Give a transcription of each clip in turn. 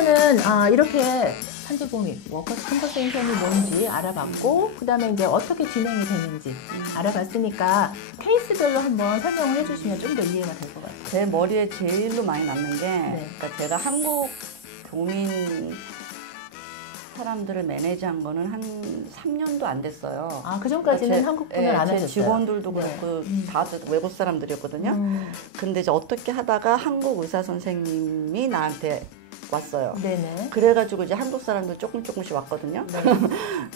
저는 이렇게 산재보험이 워커스 컴pensation이 뭔지 알아봤고 그다음에 이제 어떻게 진행이 되는지 알아봤으니까 케이스별로 한번 설명을 해주시면 좀 더 이해가 될 것 같아요. 제 머리에 제일로 많이 남는 게 그러니까 제가 한국 교민 사람들을 매니지한 거는 한 3년도 안 됐어요. 아, 그 전까지는 그러니까 한국 분을 안 하셨어요? 제 직원들도 그렇고 다들 외국 사람들이었거든요. 근데 이제 어떻게 하다가 한국 의사 선생님이 나한테 왔어요. 네네. 그래가지고 이제 한국 사람들 조금씩 왔거든요. 네.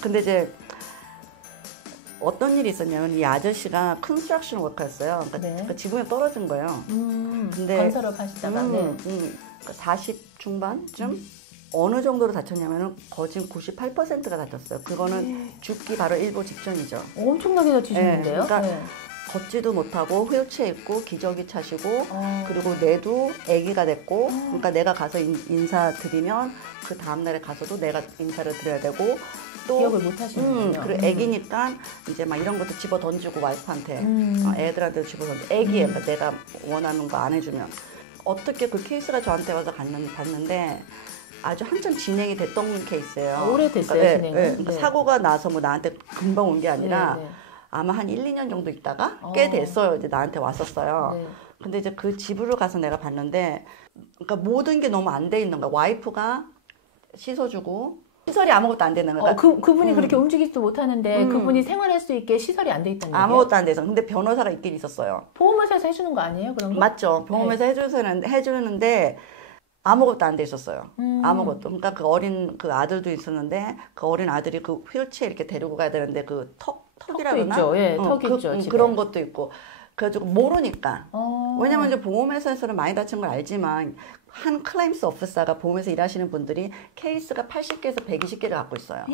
근데 이제 어떤 일이 있었냐면 이 아저씨가 컨스트럭션 워커였어요. 그러니까, 네. 그러니까 지붕에 떨어진 거예요. 근데 건설업 하시다가 40 중반쯤 어느 정도로 다쳤냐면은 거진 98%가 다쳤어요. 그거는 죽기 바로 일보 직전이죠. 엄청나게 다치셨는데요. 네, 그러니까 걷지도 못하고 휠체어 있고 기저귀 차시고 그리고 뇌도 아기가 됐고 그러니까 내가 가서 인사드리면 그 다음날에 가서도 내가 인사를 드려야 되고 또 기억을 못 하시는군요. 그리고 아기니까 이제 막 이런 것도 집어 던지고 와이프한테 애들한테 집어 던지고 아기예요. 그러니까 내가 원하는 거 안 해주면 어떻게 그 케이스가 저한테 와서 봤는데 아주 한참 진행이 됐던 케이스예요. 오래됐어요, 그러니까, 진행은. 그러니까 사고가 나서 뭐 나한테 금방 온 게 아니라 아마 한 1, 2년 정도 있다가 꽤 됐어요. 이제 나한테 왔었어요. 근데 이제 그 집으로 가서 내가 봤는데, 그러니까 모든 게 너무 안 돼 있는 거야. 와이프가 씻어주고, 시설이 아무것도 안 되는 거야. 그분이 그렇게 움직이지도 못하는데 그분이 생활할 수 있게 시설이 안 돼 있다는 얘기예요? 아무것도 안 돼서. 근데 변호사가 있긴 있었어요. 보험회사에서 해주는 거 아니에요? 그런 거? 맞죠. 보험회사 해주는데, 아무것도 안 돼 있었어요. 아무것도. 그러니까 그 어린 그 아들도 있었는데 그 어린 아들이 그 휠체어 이렇게 데리고 가야 되는데 그 턱이라 그러나? 있죠. 예, 턱 있죠. 집에. 그런 것도 있고. 그래가지고 모르니까. 왜냐면 이제 보험회사에서는 많이 다친 걸 알지만 한 클레임스 오피서가 보험회사 일하시는 분들이 케이스가 80개에서 120개를 갖고 있어요.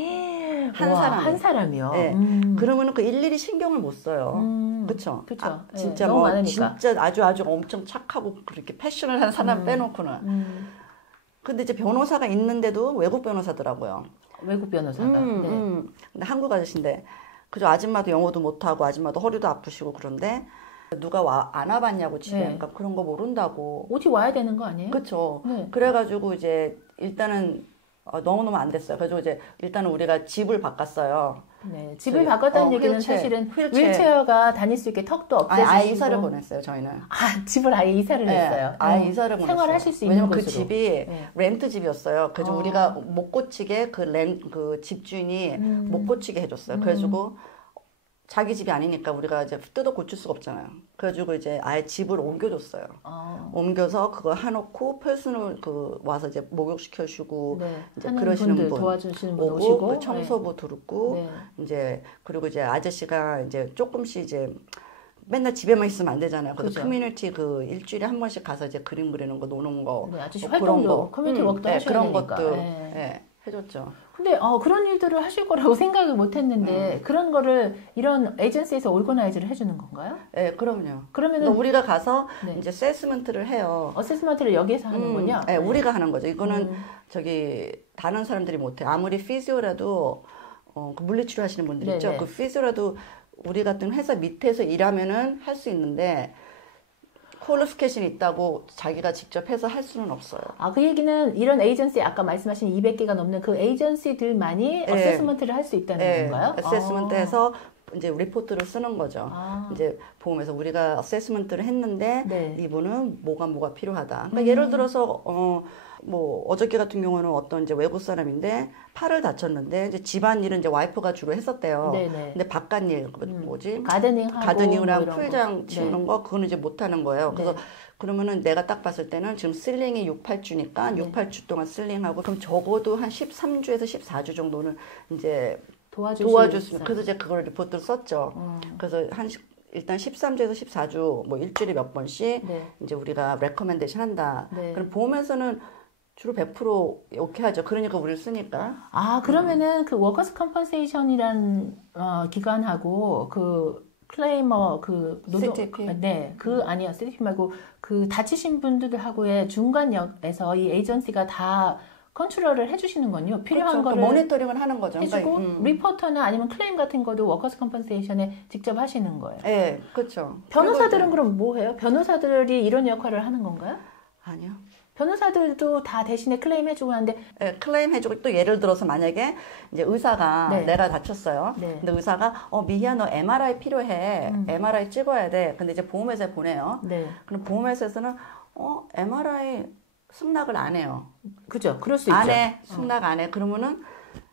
한 사람이요? 네. 그러면은 그 일일이 신경을 못 써요. 그쵸? 그쵸. 진짜 너무 많으니까. 진짜 아주 엄청 착하고 그렇게 패션을 하는 사람 빼놓고는. 근데 이제 변호사가 있는데도 외국 변호사더라고요. 외국 변호사가. 근데 한국 아저씨인데 그죠? 아줌마도 영어도 못하고 아줌마도 허리도 아프시고 그런데 누가 안 와봤냐고 집에. 그러니까 그런 거 모른다고. 어디 와야 되는 거 아니에요? 그쵸. 그래가지고 이제 일단은 너무너무 안 됐어요. 그래서 이제 일단은 우리가 집을 바꿨어요. 네, 집을 바꿨다는 얘기는 사실은 휠체어가 다닐 수 있게 턱도 없애주시고. 아예 이사를 보냈어요, 저희는. 집을 아예 이사를 했어요. 아예 이사를 보냈어요. 생활하실 수 있는 곳으로. 왜냐면 그 집이 렌트 집이었어요. 그래서 우리가 못 고치게 그 집주인이 못 고치게 해줬어요. 그래가지고 자기 집이 아니니까 우리가 이제 뜯어 고칠 수가 없잖아요. 그래가지고 이제 아예 집을 옮겨줬어요. 옮겨서 그거 해놓고 personal 와서 이제 목욕시켜주고 이제 그러시는 분 도와주시는 분 오고 오시고 청소부 들었고 이제 그리고 이제 아저씨가 이제 조금씩 이제 맨날 집에만 있으면 안 되잖아요. 그래서 커뮤니티 그 일주일에 한 번씩 가서 이제 그림 그리는 거 노는 거 아저씨 뭐 활동도 커뮤니티 웍도 하셔야 그런 되니까. 것도 해줬죠. 근데 그런 일들을 하실 거라고 생각을 못 했는데 그런 거를 이런 에이전시에서 오거나이즈를 해주는 건가요? 네, 그럼요. 그러면은 그러니까 우리가 가서 이제 어세스먼트를 해요. 어세스먼트를 여기에서 하는군요. 네, 우리가 하는 거죠. 이거는 다른 사람들이 못해. 아무리 피지오라도 그 물리치료 하시는 분들 있죠. 그 피지오라도 우리 같은 회사 밑에서 일하면은 할 수 있는데. 퀄리피케이션이 있다고 자기가 직접 해서 할 수는 없어요. 그 얘기는 이런 에이전시 아까 말씀하신 200개가 넘는 그 에이전시들만이 어세스먼트를 할 수 있다는 건가요? 어세스먼트해서 이제 리포트를 쓰는 거죠. 이제 보험에서 우리가 어세스먼트를 했는데 이분은 뭐가 필요하다. 그러니까 예를 들어서 뭐 어저께 같은 경우는 어떤 이제 외국 사람인데 팔을 다쳤는데 이제 집안일은 이제 와이프가 주로 했었대요. 근데 바깥일 뭐지? 가드닝이랑 뭐 풀장 치우는 거 그거는 이제 못 하는 거예요. 그래서 그러면은 내가 딱 봤을 때는 지금 슬링이 6, 8주니까 6, 8주 동안 슬링하고 그럼 적어도 한 13주에서 14주 정도는 이제 도와줬으면 그래서 이제 그걸 리포트를 썼죠. 그래서 일단 13주에서 14주 뭐 일주일에 몇 번씩 이제 우리가 레커멘데이션 한다. 그럼 보험에서는 주로 100% 오케이 하죠. 그러니까 우리를 쓰니까. 그러면은 그 워커스 컴펀세이션이란 기관하고 그 클레이머 그 노동 CTP. 아니요. CTP 말고 그 다치신 분들하고의 중간역에서 이 에이전시가 다 컨트롤을 해주시는군요. 필요한 거를 모니터링을 하는 거죠. 해주고 리포터나 아니면 클레임 같은 것도 워커스 컴펀세이션에 직접 하시는 거예요. 네, 그렇죠. 변호사들은 그럼 뭐 해요? 변호사들이 이런 역할을 하는 건가요? 아니요. 변호사들도 다 대신에 클레임 해주고 하는데 예, 클레임 해주고 또 예를 들어서 만약에 이제 의사가 네. 내가 다쳤어요. 네. 근데 의사가 미희야 너 MRI 필요해. MRI 찍어야 돼. 근데 이제 보험회사에 보내요. 네. 그럼 보험회사에서는 MRI 승낙을 안 해요. 그죠. 그럴 수 있죠. 안 해. 승낙 안 해. 그러면은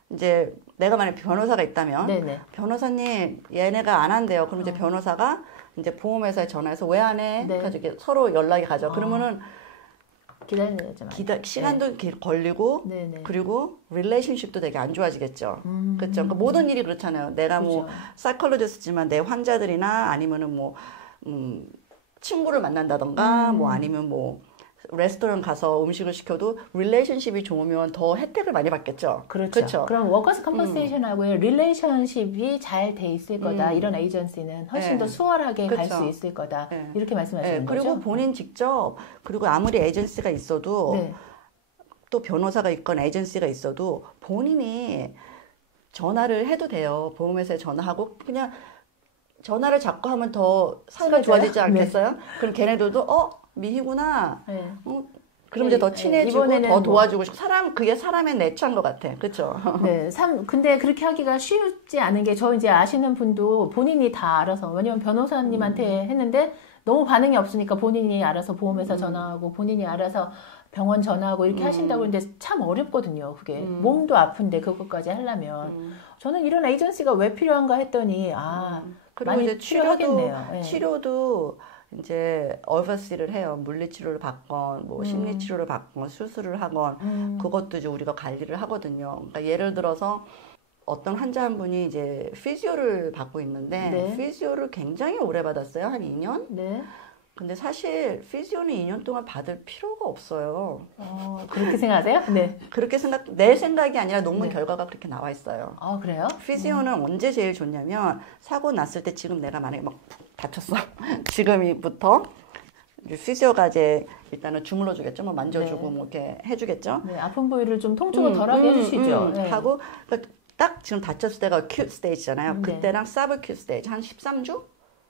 이제 내가 만약에 변호사가 있다면 네네. 변호사님 얘네가 안 한대요. 그럼 이제 변호사가 이제 보험회사에 전화해서 왜 안 해? 네. 가지고 이렇게 서로 연락이 가죠. 그러면은 기다려야죠. 시간도 걸리고 네네. 그리고 릴레이션십도 되게 안 좋아지겠죠. 그렇죠. 그러니까 모든 일이 그렇잖아요. 내가 뭐 그렇죠. 사이콜로지스트지만 내 환자들이나 아니면은 뭐 친구를 만난다던가 뭐 아니면 뭐 레스토랑 가서 음식을 시켜도 릴레이션십이 좋으면 더 혜택을 많이 받겠죠. 그렇죠. 그렇죠. 그럼 워커스 컴퍼세이션하고의 릴레이션십이 잘 돼 있을 거다. 이런 에이전시는 훨씬 네. 더 수월하게 갈 그렇죠. 수 있을 거다. 네. 이렇게 말씀하시는 거죠. 그리고 본인 직접 그리고 아무리 에이전시가 있어도 네. 또 변호사가 있건 에이전시가 있어도 본인이 전화를 해도 돼요. 보험회사에 전화하고 그냥 전화를 자꾸 하면 더 사이가 친해져요? 좋아지지 않겠어요? 그럼 걔네들도 미희구나. 네. 그럼 이제 더 친해지고 이번에는 더 도와주고 싶고 그게 사람의 내추인 것 같아. 그렇죠? 네, 근데 그렇게 하기가 쉽지 않은 게 저 이제 아시는 분도 본인이 다 알아서 왜냐면 변호사님한테 했는데 너무 반응이 없으니까 본인이 알아서 보험회사 전화하고 본인이 알아서 병원 전화하고 이렇게 하신다고 했는데 참 어렵거든요. 그게 몸도 아픈데 그것까지 하려면 저는 이런 에이전시가 왜 필요한가 했더니 그리고 많이 이제 필요하겠네요. 네. 치료도 이제 얼버시를 해요. 물리치료를 받건 뭐 심리치료를 받건 수술을 하건 그것도 이제 우리가 관리를 하거든요. 그러니까 예를 들어서 어떤 환자 한 분이 이제 피지오를 받고 있는데 네. 피지오를 굉장히 오래 받았어요. 한 2년? 네. 근데 사실 피지오는 2년 동안 받을 필요가 없어요. 그렇게 생각하세요? 네. 그렇게 내 생각이 아니라 논문 네. 결과가 그렇게 나와 있어요. 그래요? 피지오는 언제 제일 좋냐면 사고 났을 때 지금 내가 만약에 막 다쳤어. 지금부터 피지오가 이제 일단은 주물러 주겠죠. 뭐 만져주고 네. 뭐 이렇게 해주겠죠. 네, 아픈 부위를 좀 통증을 덜하게 해주시죠. 네. 하고 그러니까 딱 지금 다쳤을 때가 acute stage잖아요. 네. 그때랑 subacute stage 한 13주?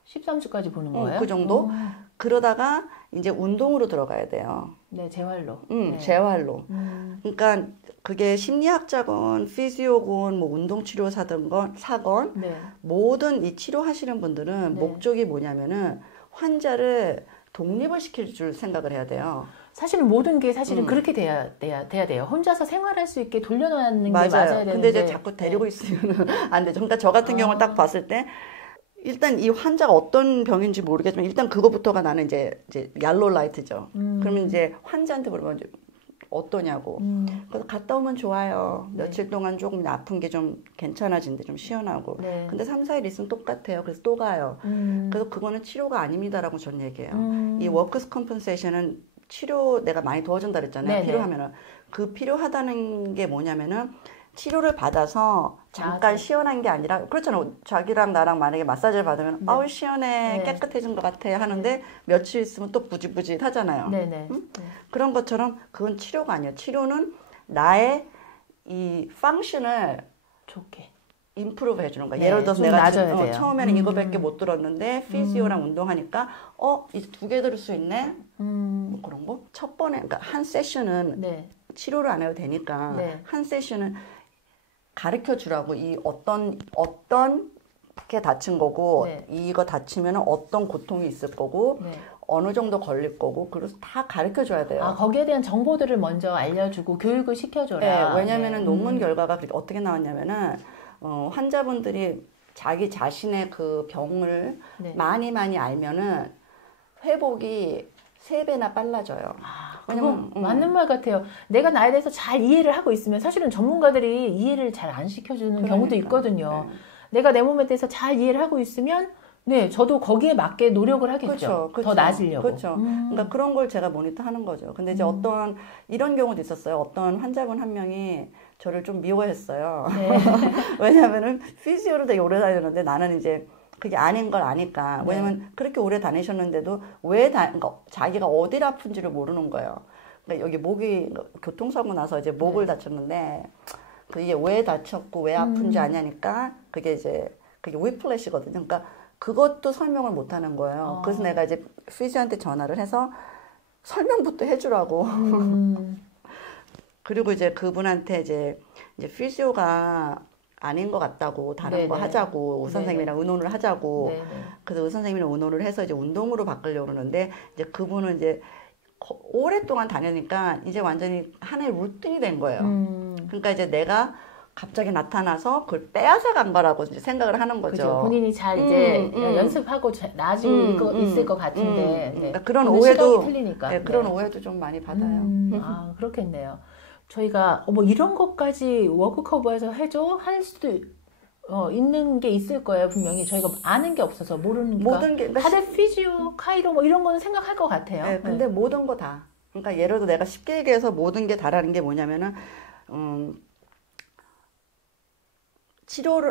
13주까지 보는 거예요? 그 정도? 그러다가 이제 운동으로 들어가야 돼요. 네, 재활로. 재활로. 그러니까 그게 심리학자건 피지오건 뭐 운동치료사든 사건 네. 모든 이 치료하시는 분들은 네. 목적이 뭐냐면은 환자를 독립을 시킬 줄 생각을 해야 돼요. 사실은 모든 게 사실은 그렇게 돼야 돼요. 혼자서 생활할 수 있게 돌려놓는 게 맞아야 되는데. 근데 이제 자꾸 데리고 있으면 안 되죠. 그러니까 저 같은 경우를 딱 봤을 때 일단 이 환자가 어떤 병인지 모르겠지만 일단 그거부터가 나는 이제 얄로 라이트죠. 그러면 이제 환자한테 물어보면 이제 어떠냐고. 그래서 갔다 오면 좋아요. 며칠 동안 조금 아픈 게 좀 괜찮아진대, 좀 시원하고. 네. 근데 3, 4일 있으면 똑같아요. 그래서 또 가요. 그래서 그거는 치료가 아닙니다라고 전 얘기해요. 이 워크스 컴pensation은 치료 내가 많이 도와준다 그랬잖아요. 네네. 필요하면은. 그 필요하다는 게 뭐냐면은 치료를 받아서 잠깐 시원한 게 아니라 그렇잖아요. 자기랑 나랑 만약에 마사지를 받으면 아우 시원해, 네. 깨끗해진 것 같아 하는데 며칠 있으면 또 부짓부짓 하잖아요. 네네. 그런 것처럼 그건 치료가 아니에요. 치료는 나의 이 펑션을 좋게. 임프루브 해주는 거야. 네, 예를 들어서 좀 내가 낮아야 돼요. 처음에는 이거밖에 못 들었는데 피지오랑 운동하니까 이제 2개 들을 수 있네. 뭐 그런 거. 첫 번에 그러니까 한 세션은 네. 치료를 안 해도 되니까 네. 한 세션은 가르쳐 주라고 이 어떤 게 다친 거고 네. 이거 다치면 어떤 고통이 있을 거고 네. 어느 정도 걸릴 거고 그래서 다 가르쳐 줘야 돼요. 거기에 대한 정보들을 먼저 알려주고 교육을 시켜줘라. 네, 왜냐면은 논문 결과가 그렇게 어떻게 나왔냐면은 환자분들이 자기 자신의 그 병을 네. 많이 알면은 회복이 3배나 빨라져요. 그거 맞는 말 같아요. 내가 나에 대해서 잘 이해를 하고 있으면 사실은 전문가들이 이해를 잘 안 시켜주는 경우도 있거든요. 네. 내가 내 몸에 대해서 잘 이해를 하고 있으면 네, 저도 거기에 맞게 노력을 하겠죠. 더 나아지려고. 그렇죠. 그러니까 그런 걸 제가 모니터하는 거죠. 근데 이제 어떤 이런 경우도 있었어요. 어떤 환자분 한 명이 저를 좀 미워했어요. 네. 왜냐하면은 피지오를 되게 오래 다녔는데 나는 이제 그게 아닌 걸 아니까. 왜냐면 그렇게 오래 다니셨는데도 그러니까 자기가 어디를 아픈지를 모르는 거예요. 그러니까 여기 목이 교통사고 나서 이제 목을 다쳤는데 그게 왜 다쳤고 왜 아픈지 아냐니까 그게 위플래시거든요. 그러니까 그것도 설명을 못 하는 거예요. 그래서 내가 이제 피지한테 전화를 해서 설명부터 해주라고. 그리고 이제 그분한테 이제 피지오가 아닌 것 같다고 다른 네네. 거 하자고 의사 선생님이랑 의논을 하자고. 네네. 그래서 의사 선생님이랑 의논을 해서 이제 운동으로 바꾸려고 그러는데 이제 그분은 이제 오랫동안 다니니까 이제 완전히 하나의 루틴이 된 거예요. 그러니까 이제 내가 갑자기 나타나서 그걸 빼앗아 간 거라고 이제 생각을 하는 거죠. 그죠. 본인이 잘 이제 연습하고 나아지고 있을 것 같은데. 네. 그러니까 그런 보는 오해도 시각이 틀리니까. 네, 그런 오해도 좀 많이 받아요. 아, 그렇겠네요. 저희가 뭐 이런 것까지 워크커버에서 해줘 할 수도 있는 게 있을 거예요. 분명히 저희가 아는 게 없어서 모르니까. 모든 게 그러니까 다들 피지오, 카이로 뭐 이런 거는 생각할 것 같아요. 네, 근데 모든 거 다. 그러니까 예를 들어 내가 쉽게 얘기해서 모든 게 다라는 게 뭐냐면은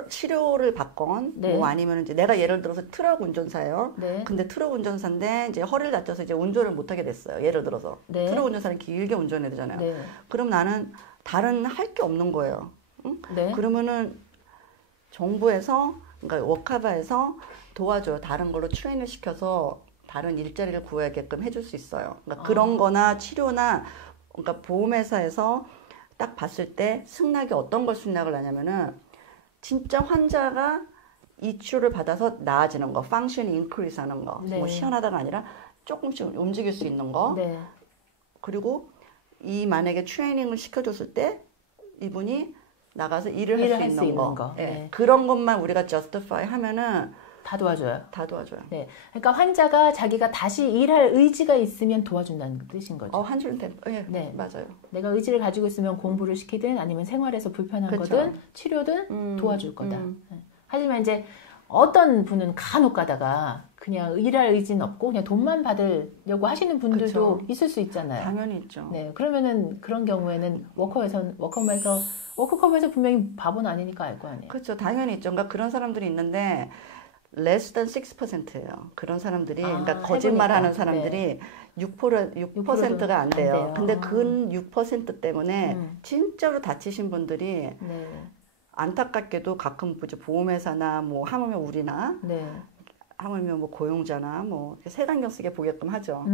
치료를 받건 네. 뭐 아니면 이제 내가 예를 들어서 트럭 운전사예요. 네. 근데 트럭 운전사인데 이제 허리를 다쳐서 이제 운전을 못 하게 됐어요. 예를 들어서 네. 트럭 운전사는 길게 운전해야 되잖아요. 네. 그럼 나는 다른 할 게 없는 거예요. 응? 네. 그러면은 정부에서 그러니까 워카바에서 도와줘요. 다른 걸로 트레이닝을 시켜서 다른 일자리를 구하게끔 해줄 수 있어요. 그러니까 그런 거나 치료나 그러니까 보험회사에서 딱 봤을 때 승낙이 어떤 걸 승낙을 하냐면은 진짜 환자가 이 치료를 받아서 나아지는 거, 펑션 인크리스 하는 거, 네. 뭐 시원하다가 아니라 조금씩 움직일 수 있는 거, 네. 그리고 이 만약에 트레이닝을 시켜줬을 때 이분이 나가서 일을 할 수 있는 거, 예. 네. 그런 것만 우리가 justify 하면은 다 도와줘요. 다 도와줘요. 네. 그러니까 환자가 자기가 다시 일할 의지가 있으면 도와준다는 뜻인 거죠. 한줄은 예, 네. 맞아요. 내가 의지를 가지고 있으면 공부를 시키든 아니면 생활에서 불편한 그쵸. 거든 치료든 도와줄 거다. 네. 하지만 이제 어떤 분은 간혹 가다가 그냥 일할 의지는 없고 그냥 돈만 받으려고 하시는 분들도 그쵸. 있을 수 있잖아요. 당연히 있죠. 네. 그러면은 그런 경우에는 워커커버에서 분명히 바보는 아니니까 알 거 아니에요. 그렇죠. 당연히 있죠. 그러니까 그런 사람들이 있는데 less than 6%예요. 그런 사람들이 그러니까 거짓말하는 해보니까. 사람들이 6%가 안 돼요. 안 돼요. 근데 그 6% 때문에 진짜로 다치신 분들이 네. 안타깝게도 가끔 이제 보험회사나 뭐 하물며 우리나 네. 하물며 뭐 고용자나 뭐 세단경 쓰게 보게끔 하죠.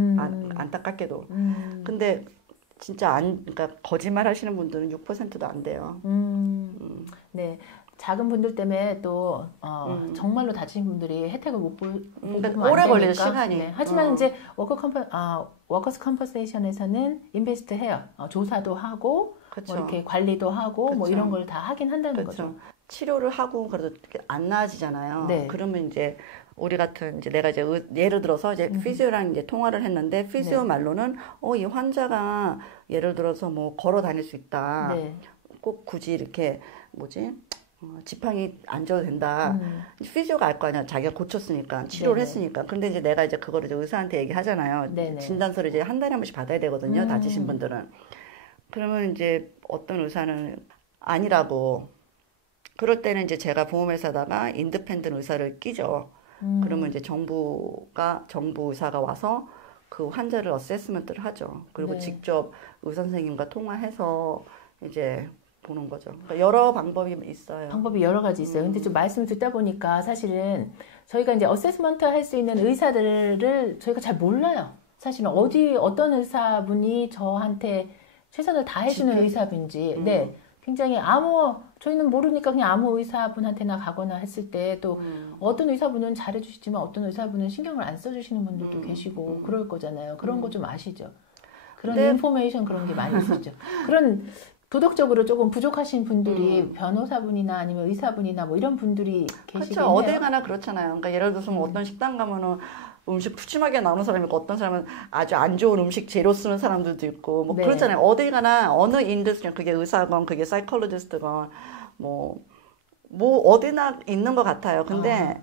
안타깝게도. 근데 진짜 그러니까 거짓말 하시는 분들은 6%도 안 돼요. 네. 작은 분들 때문에 또 정말로 다친 분들이 혜택을 못 보면 그러니까 오래 걸리는 시간이. 네. 하지만 이제 워커스 컴퍼세이션에서는 인베스트 해요. 조사도 하고 그쵸. 뭐 이렇게 관리도 하고 뭐 그쵸. 이런 걸 다 하긴 한다는 그렇죠. 거죠. 치료를 하고 그래도 이렇게 안 나아지잖아요. 네. 그러면 이제 우리 같은 이제 내가 이제 예를 들어서 이제 피지오랑 이제 통화를 했는데 피지오 네. 말로는 이 환자가 예를 들어서 뭐 걸어 다닐 수 있다. 네. 꼭 굳이 이렇게 지팡이 안 져도 된다. 피지오가 알 거 아니야. 자기가 고쳤으니까 치료를 네네. 했으니까. 근데 이제 내가 이제 그거를 이제 의사한테 얘기하잖아요. 네네. 진단서를 이제 한 달에 한 번씩 받아야 되거든요. 다치신 분들은. 그러면 이제 어떤 의사는 아니라고. 그럴 때는 이제 제가 보험회사다가 인디펜던트 의사를 끼죠. 그러면 이제 정부 의사가 와서 그 환자를 어세스먼트를 하죠. 그리고 네. 직접 의사 선생님과 통화해서 이제 보는 거죠. 그러니까 여러 방법이 있어요. 방법이 여러 가지 있어요. 근데 좀 말씀을 듣다 보니까 사실은 저희가 이제 어세스먼트 할 수 있는 의사들을 저희가 잘 몰라요. 사실은 어떤 의사분이 저한테 최선을 다해주는 의사분인지, 네. 굉장히 저희는 모르니까 그냥 아무 의사분한테나 가거나 했을 때 또 어떤 의사분은 잘해주시지만 어떤 의사분은 신경을 안 써주시는 분들도 계시고 그럴 거잖아요. 그런 거 좀 아시죠? 그런 인포메이션 그런 게 많이 있으죠. 그런 도덕적으로 조금 부족하신 분들이 변호사분이나 아니면 의사분이나 뭐 이런 분들이 계시긴 그렇죠. 해요. 어딜 가나 그렇잖아요. 그러니까 예를 들어서 뭐 어떤 식당 가면은 음식 푸짐하게 나오는 사람이 있고 어떤 사람은 아주 안 좋은 음식 재료 쓰는 사람들도 있고 뭐 네. 그렇잖아요. 어딜 가나 어느 인더스트리 그게 의사건 그게 사이콜로지스트건 뭐 어디나 있는 것 같아요. 근데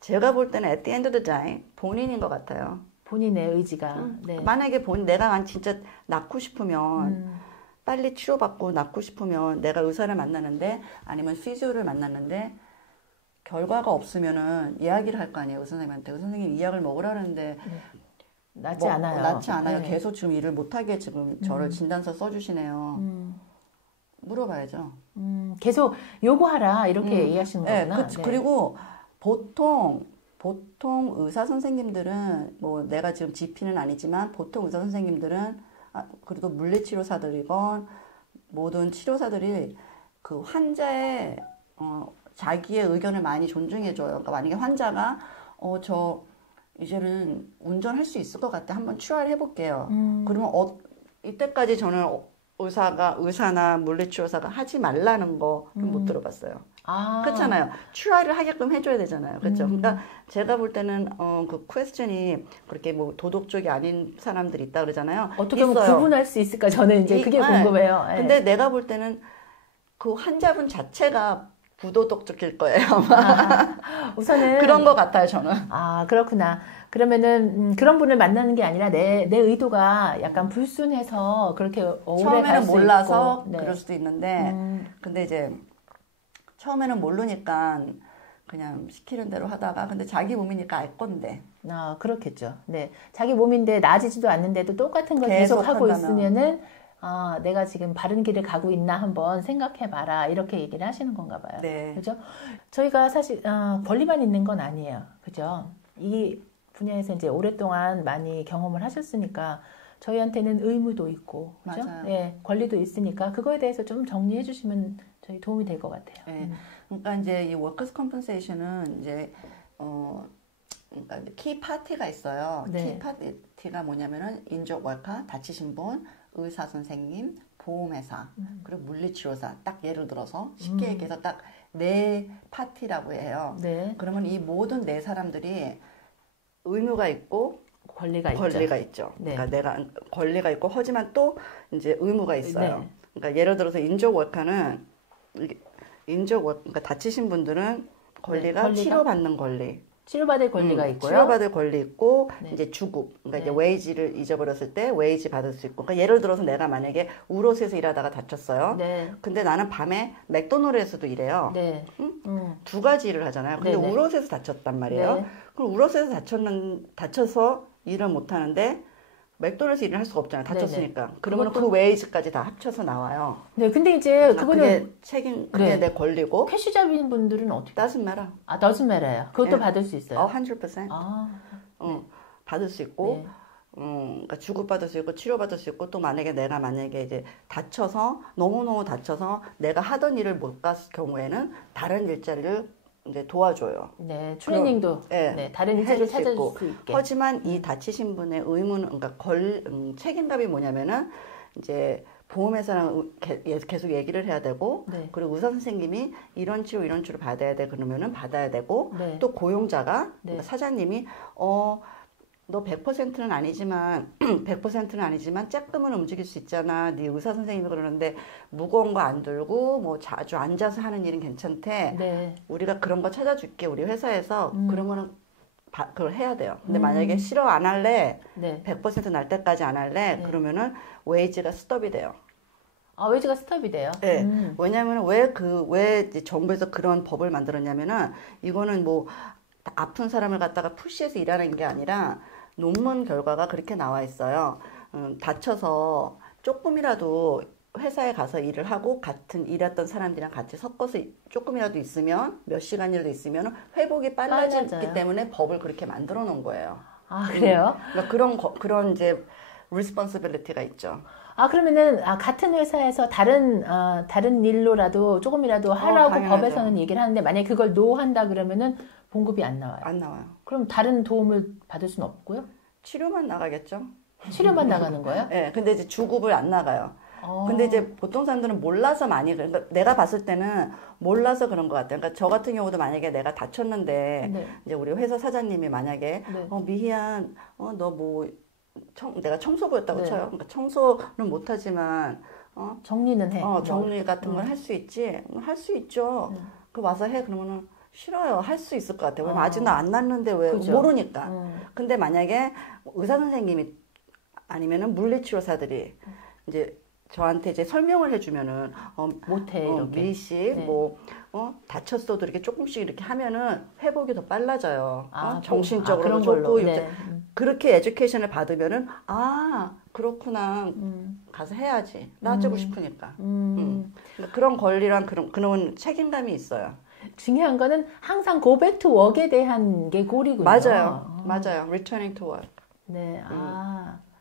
제가 볼 때는 at the end of the day 본인인 것 같아요. 본인의 의지가. 네. 만약에 내가 진짜 낫고 싶으면 빨리 치료받고 낫고 싶으면 내가 의사를 만나는데 아니면 피지오를 만났는데 결과가 없으면은 이야기를 할 거 아니에요. 의사 선생님한테. 의사 선생님 이 약을 먹으라 그러는데 낫지 않아요. 낫지 않아요. 네. 계속 지금 일을 못하게 지금 저를 진단서 써주시네요. 물어봐야죠. 계속 요구하라 이렇게 얘기하시는 네, 거구나. 네. 그리고 보통 보통 의사 선생님들은 뭐 내가 지금 GP는 아니지만 보통 의사 선생님들은 그래도 물리치료사들이건 모든 치료사들이 그 환자의 자기의 의견을 많이 존중해줘요. 그러니까 만약에 환자가 저 이제는 운전할 수 있을 것 같아. 한번 트라이를 해볼게요. 그러면 이때까지 저는 의사나 물리치료사가 하지 말라는 거는 못 들어봤어요. 그렇잖아요. 트라이를 하게끔 해줘야 되잖아요. 그렇죠. 그러니까 제가 볼 때는 그 퀘스천이 그렇게 뭐 도덕적이 아닌 사람들이 있다 그러잖아요. 어떻게 하면 구분할 수 있을까? 저는 이제 그게 궁금해요. 네. 근데 내가 볼 때는 그 환자분 자체가 부도덕적일 거예요. 우선은 그런 것 같아요, 저는. 그렇구나. 그러면은 그런 분을 만나는 게 아니라 내 의도가 약간 불순해서 그렇게 오래 갈 처음에는 수 몰라서 있고. 네. 그럴 수도 있는데 근데 이제 처음에는 모르니까 그냥 시키는 대로 하다가 근데 자기 몸이니까 알 건데. 그렇겠죠. 네. 자기 몸인데 나아지지도 않는데도 똑같은 걸 계속 하고 있으면은 내가 지금 바른 길을 가고 있나 한번 생각해봐라. 이렇게 얘기를 하시는 건가 봐요. 네. 그죠? 저희가 사실, 권리만 있는 건 아니에요. 그죠? 이 분야에서 이제 오랫동안 많이 경험을 하셨으니까 저희한테는 의무도 있고, 그죠? 맞아요. 네. 권리도 있으니까 그거에 대해서 좀 정리해 주시면 저희 도움이 될 것 같아요. 네. 그러니까 이제 이 워커스 컴pensation은 이제, 그러니까 키 파티가 있어요. 네. 키 파티가 뭐냐면은 인적 월카, 다치신 분, 의사 선생님, 보험회사, 그리고 물리치료사. 딱 예를 들어서 쉽게 얘기해서 딱 네 파티라고 해요. 네. 그러면 이 모든 네 사람들이 의무가 있고 권리가 있죠. 네. 그러니까 내가 권리가 있고 하지만 또 이제 의무가 있어요. 네. 그러니까 예를 들어서 인적 월카는 그러니까 다치신 분들은 권리가 치료받는 권리. 치료받을 권리가 있고요. 치료받을 권리 있고 네. 이제 주급, 그러니까 네. 이제 웨이지를 잊어버렸을 때 웨이지 받을 수 있고. 그러니까 예를 들어서 내가 만약에 우로스에서 일하다가 다쳤어요. 네. 근데 나는 밤에 맥도날드에서도 일해요. 네. 두 가지 일을 하잖아요. 근데 네네. 우로스에서 다쳤단 말이에요. 네. 그럼 우로스에서 다쳐서 일을 못 하는데 맥도날드에서 일을 할 수가 없잖아요. 다쳤으니까. 그러면 그 웨이지까지 다 합쳐서 나와요. 네, 근데 이제 그거는 그게 내 권리고. 캐시 잡인 분들은 어떻게? doesn't matter. doesn't matter요. 그것도 네. 받을 수 있어요. 100%. 네. 받을 수 있고, 네. 그러니까 주급받을 수 있고, 치료받을 수 있고, 또 만약에 이제 다쳐서, 너무너무 다쳐서 내가 하던 일을 못 갔을 경우에는 다른 일자리를 이제 도와줘요. 네, 트레이닝도 네, 다른 일자리를 찾을 수 있게. 하지만 이 다치신 분의 의무는, 그러니까 책임감이 뭐냐면은, 이제 보험회사랑 계속 얘기를 해야 되고, 네. 그리고 의사 선생님이 이런 치료 받아야 돼 그러면은 받아야 되고, 네. 또 고용자가 네. 그러니까 사장님이 너 100%는 아니지만 100%는 아니지만 조금은 움직일 수 있잖아. 네 의사 선생님이 그러는데 무거운 거 안 들고 뭐 자주 앉아서 하는 일은 괜찮대. 네. 우리가 그런 거 찾아줄게. 우리 회사에서 그러면은 그걸 해야 돼요. 근데 만약에 싫어 안 할래. 네. 100%날 때까지 안 할래. 네. 그러면은 웨이지가 스톱이 돼요. 웨이지가 스톱이 돼요. 네. 왜냐하면 왜 이제 정부에서 그런 법을 만들었냐면은 이거는 뭐 아픈 사람을 갖다가 푸시해서 일하는 게 아니라 논문 결과가 그렇게 나와 있어요. 다쳐서 조금이라도 회사에 가서 일을 하고 같은 일했던 사람들이랑 같이 섞어서 조금이라도 있으면 몇 시간이라도 있으면 회복이 빨라지기 때문에 법을 그렇게 만들어 놓은 거예요. 그래요? 그러니까 그런 이제 responsibility가 있죠. 그러면은 같은 회사에서 다른 일로라도 조금이라도 하라고 당연하죠. 법에서는 얘기를 하는데 만약에 그걸 노한다 그러면은 봉급이 안 나와요. 안 나와요. 그럼 다른 도움을 받을 수는 없고요? 치료만 나가겠죠. 치료만 나가는 거예요? 네, 근데 이제 주급을 안 나가요. 근데 이제 보통 사람들은 몰라서 많이 그러니까 내가 봤을 때는 몰라서 그런 것 같아요. 그러니까 저 같은 경우도 만약에 내가 다쳤는데 네. 이제 우리 회사 사장님이 만약에 네. 미희안 너 뭐 내가 청소부였다고 네. 쳐요. 그러니까 청소는 못하지만 정리는 해. 정리 같은 걸 할 수 있지. 할 수 있죠. 그 와서 해 그러면은 싫어요. 할 수 있을 것 같아요. 왜 아직 나 안 났는데 왜 그죠. 모르니까. 근데 만약에 의사 선생님이 아니면은 물리치료사들이 이제 저한테 이제 설명을 해주면은 못해 이렇게. 미희 씨 네. 뭐 다쳤어도 이렇게 조금씩 이렇게 하면은 회복이 더 빨라져요. 정신적으로 그런 걸로. 좋고 네. 그렇게 에듀케이션을 받으면은 그렇구나 가서 해야지 나아지고 싶으니까. 그러니까 그런 권리랑 그런 책임감이 있어요. 중요한 거는 항상 go back to work에 대한 게 골이군요. 맞아요. 맞아요. Returning to work. 네,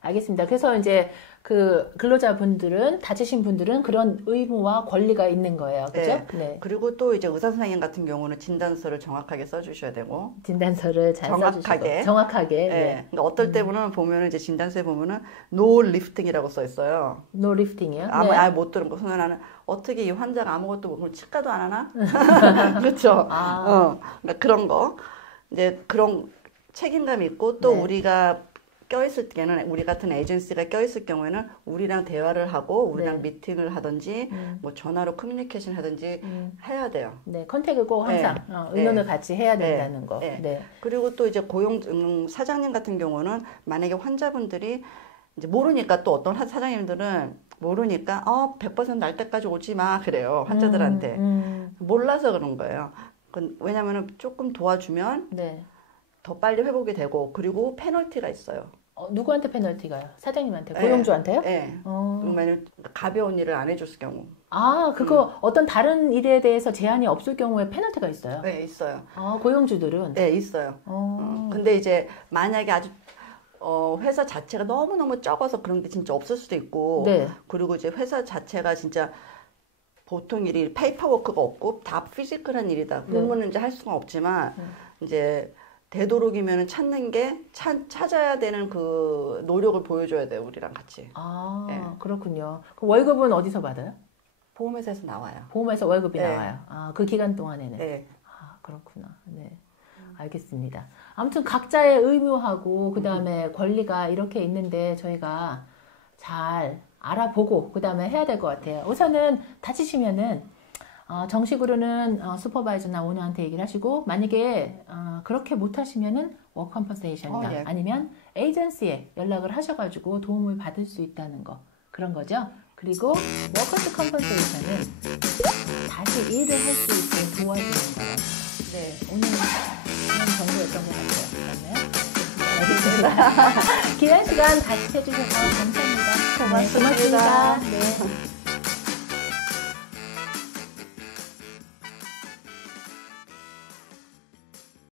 알겠습니다. 그래서 이제 그 근로자분들은, 다치신 분들은 그런 의무와 권리가 있는 거예요. 그죠? 네. 네. 그리고 또 이제 의사 선생님 같은 경우는 진단서를 정확하게 써주셔야 되고. 진단서를 잘 정확하게. 써주시고. 정확하게. 네. 네. 그러니까 어떨 때는 보면은 이제 진단서에 보면은 no lifting이라고 써 있어요. No lifting이요? 아무 네. 아예 못 들은 거. 그래서 나는 어떻게 이 환자가 아무것도 못, 그럼 치과도 안 하나? 그렇죠. 그러니까 그런 거. 이제 그런 책임감이 있고 또 네. 우리가 껴있을 때는 우리 같은 에이전시가 껴있을 경우에는 우리랑 대화를 하고 우리랑 네. 미팅을 하든지 뭐 전화로 커뮤니케이션 하든지 해야 돼요. 네, 컨택을 꼭 항상 네. 의논을 네. 같이 해야 네. 된다는 거. 네. 네. 그리고 또 이제 사장님 같은 경우는 만약에 환자분들이 이제 모르니까 또 어떤 사장님들은 모르니까 100% 날 때까지 오지 마 그래요 환자들한테 몰라서 그런 거예요. 왜냐면은 조금 도와주면 네. 더 빨리 회복이 되고 그리고 페널티가 있어요. 누구한테 페널티가요? 사장님한테? 네. 고용주한테요? 네. 만약 가벼운 일을 안 해줬을 경우. 그거 어떤 다른 일에 대해서 제한이 없을 경우에 페널티가 있어요? 네, 있어요. 고용주들은? 네, 있어요. 근데 이제 만약에 아주 회사 자체가 너무너무 적어서 그런 게 진짜 없을 수도 있고 네. 그리고 이제 회사 자체가 진짜 보통 일이 페이퍼워크가 없고 다 피지컬한 일이다. 그러면 이제 할 수가 없지만 이제 되도록이면 찾는 게 찾아야 되는 그 노력을 보여줘야 돼요. 우리랑 같이. 네. 그렇군요. 그럼 월급은 어디서 받아요? 보험회사에서 나와요. 보험에서 월급이 네. 나와요. 그 기간 동안에는. 네. 그렇구나. 네. 알겠습니다. 아무튼 각자의 의무하고 그다음에 권리가 이렇게 있는데 저희가 잘 알아보고 그다음에 해야 될 것 같아요. 우선은 다치시면은 정식으로는 슈퍼바이저나 오너한테 얘기를 하시고 만약에 그렇게 못하시면은 워크컴pen세이션이나 예. 아니면 에이전시에 연락을 하셔가지고 도움을 받을 수 있다는 거 그런 거죠. 그리고 워커스 컴pen세이션은 다시 일을 할 수 있게 도와주는 거예요. 네, 오늘 그런 정보였던 것 같아요. 알겠습니다. 긴 시간 같이 해주셔서 감사합니다. 고맙습니다. 네.